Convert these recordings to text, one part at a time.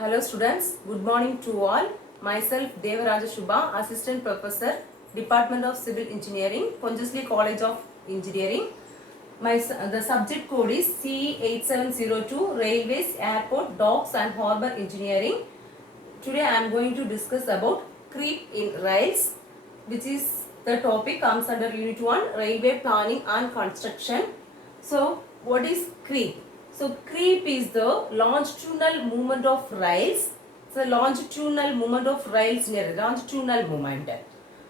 Hello students, good morning to all. Myself Devaraja Shubha, Assistant Professor, Department of Civil Engineering, Pondicherry College of Engineering. The subject code is C8702, Railways, Airport, Docks and Harbour Engineering. Today I am going to discuss about creep in rails, which is the topic comes under Unit 1, Railway Planning and Construction. So, what is creep? So, creep is the longitudinal movement of rails. So, longitudinal movement of rails near longitudinal movement.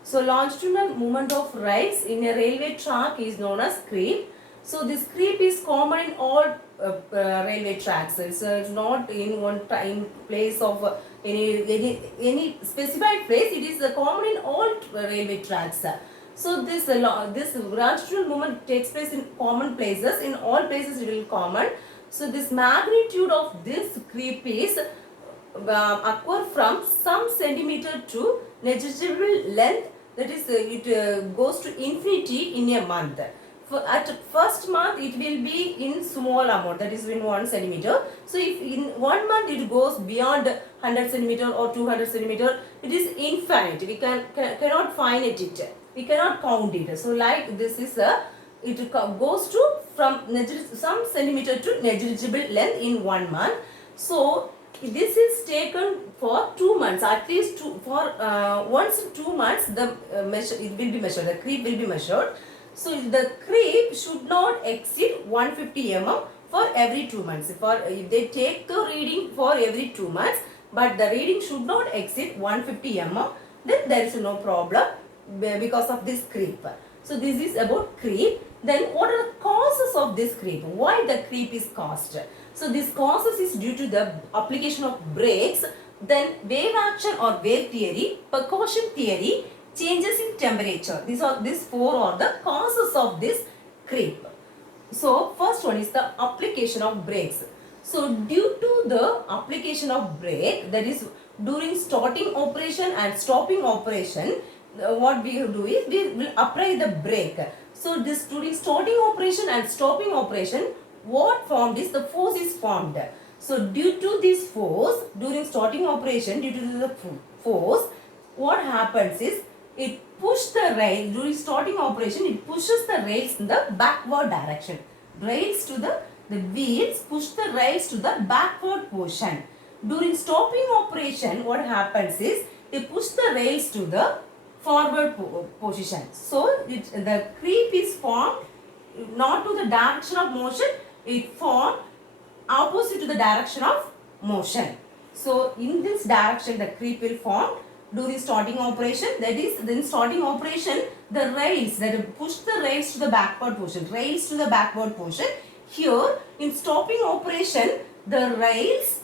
So, longitudinal movement of rails in a railway track is known as creep. So, this creep is common in all railway tracks. It's not in one time place of any specified place. It is common in all railway tracks. So this longitudinal movement takes place in common places. In all places it will common. So this magnitude of this creep is occur from some centimeter to negligible length. That is, it goes to infinity in a month. At first month it will be in small amount, that is in 1 centimeter. So if in 1 month it goes beyond 100 centimeter or 200 centimeter, it is infinite. We cannot find it. We cannot count it. So like this is it goes to from some centimeter to negligible length in 1 month. So this is taken for 2 months, at least once in 2 months the it will be measured, the creep will be measured. So the creep should not exceed 150 mm for every 2 months. If they take the reading for every 2 months, but the reading should not exceed 150 mm, then there is no problem because of this creep. So this is about creep. Then what are the causes of this creep? Why the creep is caused? So this causes is due to the application of brakes, then wave action or wave theory, percussion theory, changes in temperature. These four are the causes of this creep. So first one is the application of brakes. So due to the application of brake, that is during starting operation and stopping operation, what we do is we will apply the brake. So this during starting operation and stopping operation, what formed is the force is formed. So due to this force during starting operation, due to the force, what happens is it pushes the rail during starting operation, it pushes the rails in the backward direction. Rails to the wheels push the rails to the backward portion. During stopping operation, what happens is they push the rails to the forward position. So the creep is formed not to the direction of motion, it formed opposite to the direction of motion. So in this direction the creep will form during starting operation. That is, in starting operation, the rails that push the rails to the backward portion, rails to the backward portion. Here in stopping operation, the rails,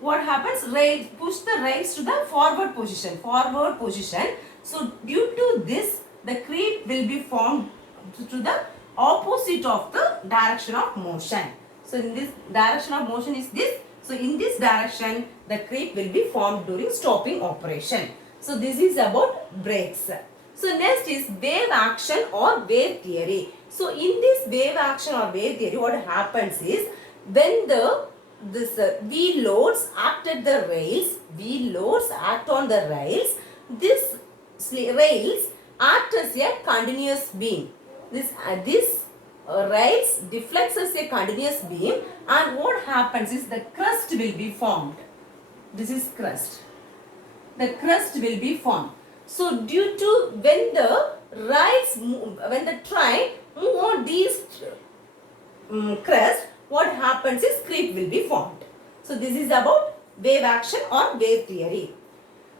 what happens? Rails push the rails to the forward position, So due to this, the creep will be formed to the opposite of the direction of motion. So in this direction of motion is this. So in this direction, the creep will be formed during stopping operation. So this is about brakes. So next is wave action or wave theory. So in this wave action or wave theory, what happens is when this wheel loads act on the rails, this rails act as a continuous beam. This rails deflects as a continuous beam, and what happens is the crust will be formed. This is crust. The crust will be formed. So due to when the train move on these crust, what happens is creep will be formed. So this is about wave action or wave theory.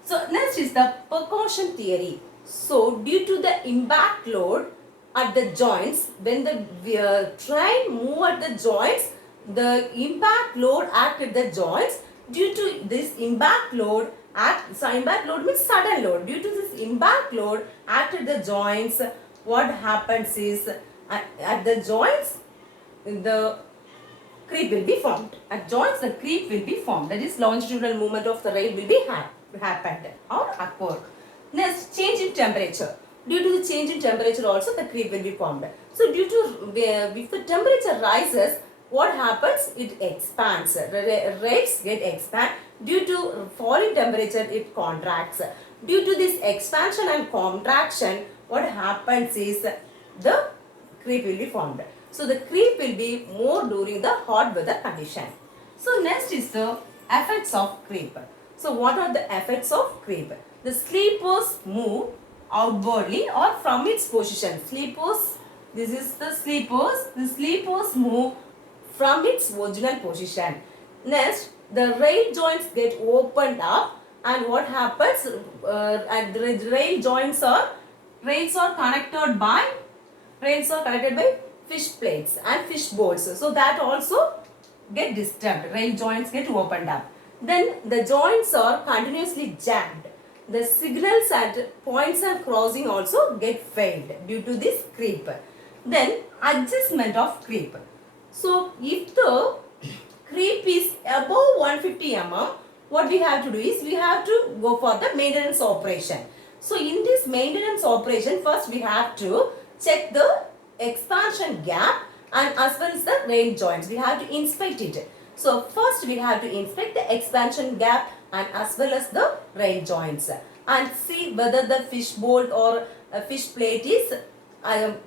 So next is the percussion theory. So due to the impact load at the joints, when the train move at the joints, the impact load act at the joints. Due to this impact load impact load means sudden load. Due to this impact load act at the joints, what happens is at the joints the creep will be formed. At joints the creep will be formed. That is longitudinal movement of the rail will be happened or occur. Next, change in temperature. Due to the change in temperature also the creep will be formed. So due to if the temperature rises, what happens? It expands. Rails get expand. Due to falling temperature, it contracts. Due to this expansion and contraction, what happens is the creep will be formed. So the creep will be more during the hot weather condition. So next is the effects of creep. So what are the effects of creep? The sleepers move outwardly or from its position. Sleepers, this is the sleepers. The sleepers move from its original position. Next, the rail joints get opened up, and what happens? And the rails are connected by fish plates and fish bolts. So that also get disturbed. Rail joints get opened up. Then the joints are continuously jammed. The signals at points and crossing also get failed due to this creep. Then adjustment of creep. So if the creep is above 150 mm, what we have to do is we have to go for the maintenance operation. So in this maintenance operation, first we have to check the expansion gap and as well as the rail joints. We have to inspect it. So first we have to inspect the expansion gap and as well as the rail joints and see whether the fish bolt or a fish plate is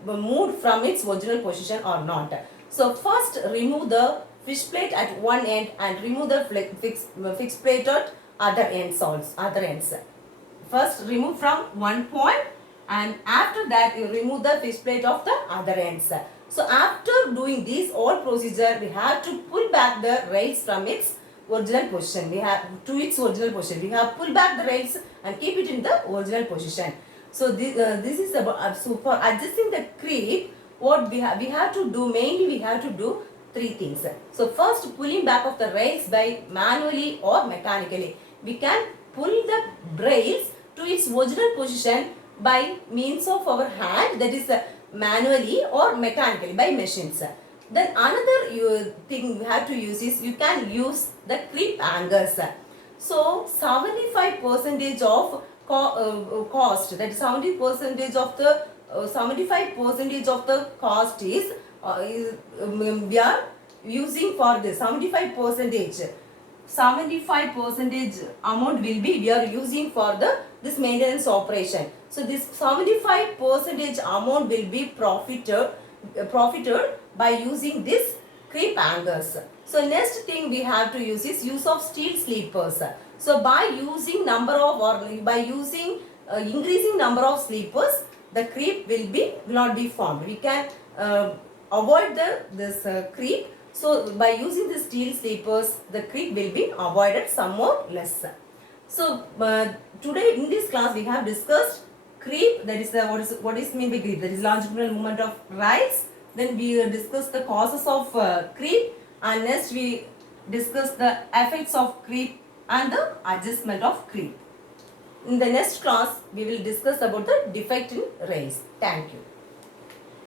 moved from its original position or not. So first remove the fish plate at one end and remove the fixed plate at other ends also. First remove from one point and after that you remove the fish plate of the other ends. So after doing this all procedure, we have to pull back the rails from its original position. We have pull back the rails and keep it in the original position. So this is about so for adjusting the creep. What we have to do mainly, we have to do three things. So first, pulling back of the rails by manually or mechanically. We can pull the rails to its original position by means of our hand, that is manually or mechanically by machines. Then another thing we have to use is you can use the creep anchors. So 75% of cost, that is 70% of the 75% of the cost is we are using for this 75% amount will be we are using for this maintenance operation. So this 75% amount will be profited by using this creep anchors. So next thing we have to use is use of steel sleepers. So by using increasing number of sleepers, the creep will not be formed. We can avoid this creep. So by using the steel sleepers, the creep will be avoided some more less. So today in this class we have discussed creep, that is what is mean by creep, that is longitudinal movement of rails. Then we discussed the causes of creep, and next we discussed the effects of creep and the adjustment of creep. In the next class we will discuss about the defect in rails. Thank you.